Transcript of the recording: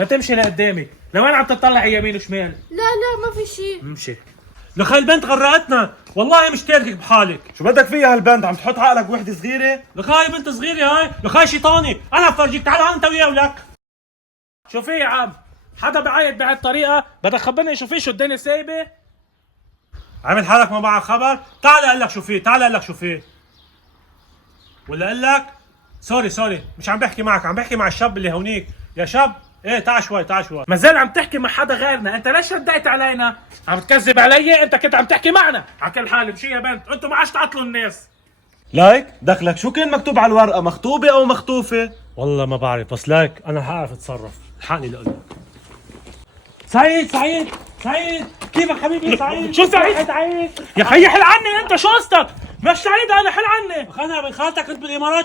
ما تمشي لقدامي، لوين عم تطلع يمين وشمال؟ لا ما في شيء. امشي. لخي البنت غرقتنا، والله مش تاركك بحالك. شو بدك فيها هالبنت؟ عم تحط عقلك بوحده صغيره؟ لخي بنت صغيرة هاي، لخي شيطاني، انا بفرجيك، تعال انت وياه ولك. شو في يا عم؟ حدا بعيط بهالطريقة؟ بدك خبرني شو في، شو الدنيا سايبة؟ عامل حالك ما معك خبر؟ تعال اقول لك شو في، تعال اقول لك شو في. ولا اقول لك سوري مش عم بحكي معك، عم بحكي مع الشاب اللي هونيك. يا شاب ايه تعال شوي ما زال عم تحكي مع حدا غيرنا، انت ليش رديت علينا؟ عم تكذب علي؟ انت كنت عم تحكي معنا. على كل حال امشي يا بنت، انتوا ما عادش تعطلوا الناس. لايك دخلك شو كان مكتوب على الورقه، مخطوبه او مخطوفه؟ والله ما بعرف، بس لايك انا حاعرف اتصرف، الحقني لقول لك. سعيد كيفك حبيبي سعيد؟ شو سعيد؟ يا خيي حل عني انت، شو قصدك؟ مش سعيد انا، حل عني. انا من خالتك كنت بالامارات.